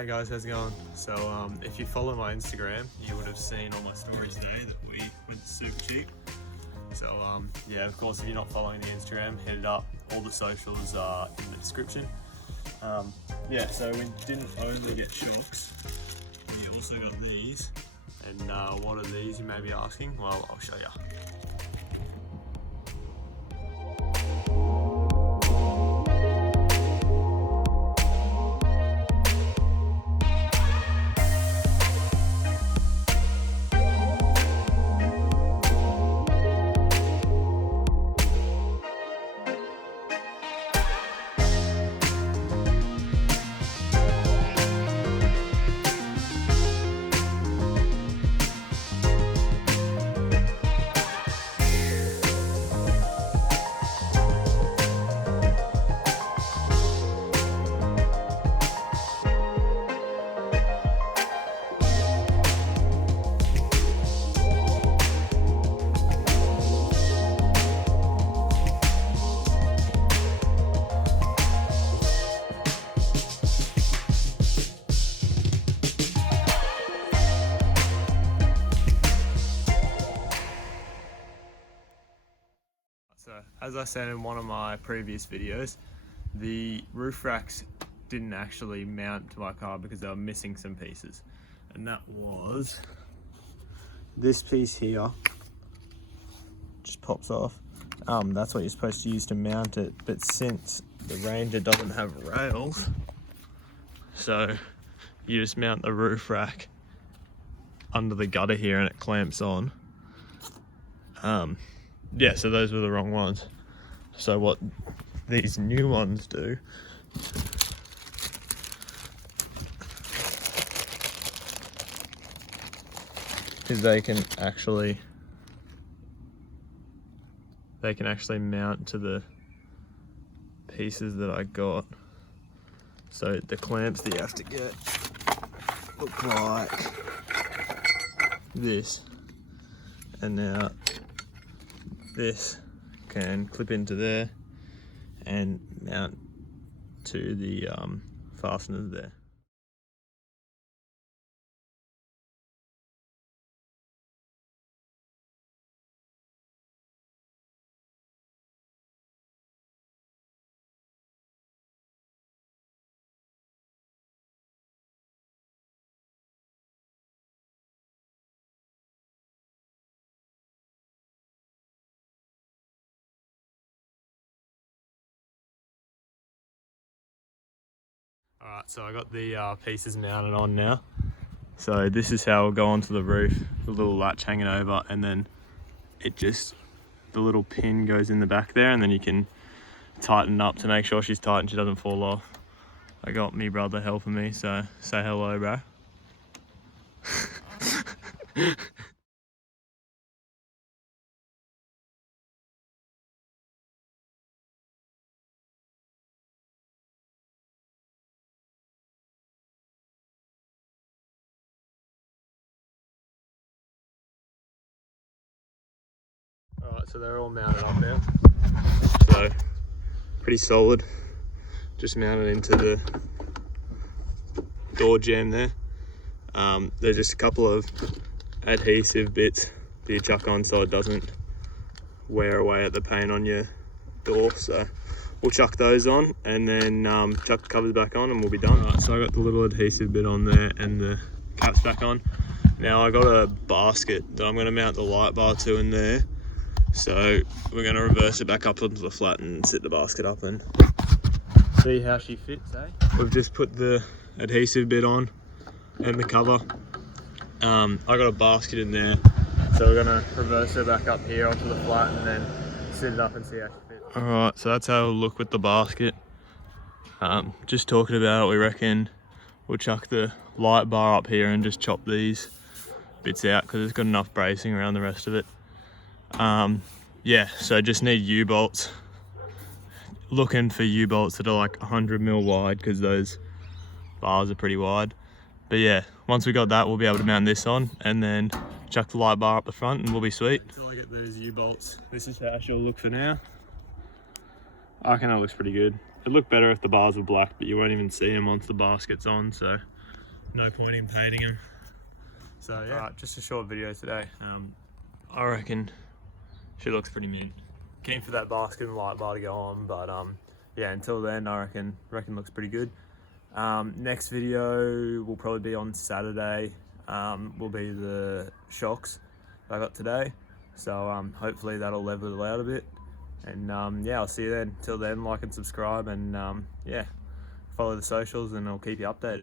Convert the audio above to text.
Hey guys, how's it going? So if you follow my Instagram, you would have seen on my stories today that we went super cheap. So yeah, of course, if you're not following the Instagram, hit it up. All the socials are in the description. Yeah, so we didn't only get shocks, we also got these. And what are these, you may be asking? Well, I'll show you. So, as I said in one of my previous videos, the roof racks didn't actually mount to my car because they were missing some pieces. And that was this piece here. Just pops off. That's what you're supposed to use to mount it, but since the Ranger doesn't have rails, so you just mount the roof rack under the gutter here and it clamps on. Yeah, so those were the wrong ones. So what these new ones do is they can actually mount to the pieces that I got. So the clamps that you have to get look like this, and now this can clip into there and mount to the fasteners there. Alright, so I got the pieces mounted on now. So this is how it'll go onto the roof, the little latch hanging over, and then the little pin goes in the back there, and then you can tighten up to make sure she's tight and she doesn't fall off. I got me brother helping me, so say hello, bro. Alright, so they're all mounted up now. So, pretty solid. Just mounted into the door jamb there. There's just a couple of adhesive bits that you chuck on so it doesn't wear away at the paint on your door. So we'll chuck those on and then chuck the covers back on and we'll be done. Alright, so I got the little adhesive bit on there and the caps back on. Now I got a basket that I'm going to mount the light bar to in there. So we're going to reverse it back up onto the flat and sit the basket up and see how she fits, eh? We've just put the adhesive bit on and the cover. I got a basket in there, so we're going to reverse her back up here onto the flat and then sit it up and see how she fits. Alright, so that's how it'll look with the basket. Just talking about it, we reckon we'll chuck the light bar up here and just chop these bits out because it's got enough bracing around the rest of it. Yeah, so just need U-bolts. Looking for U-bolts that are like 100mm wide because those bars are pretty wide. But yeah, once we got that, we'll be able to mount this on and then chuck the light bar up the front and we'll be sweet. Until I get those U-bolts, this is how she'll look for now. I reckon that looks pretty good. It'd look better if the bars were black, but you won't even see them once the basket's on, so no point in painting them. So yeah, just a short video today. I reckon she looks pretty mint. Keen for that basket and light bar to go on, but yeah, until then I reckon looks pretty good. Next video will probably be on Saturday. Will be the shocks that I got today, so hopefully that'll level it out a bit, and yeah, I'll see you then. Till then, like and subscribe, and yeah, follow the socials and I'll keep you updated.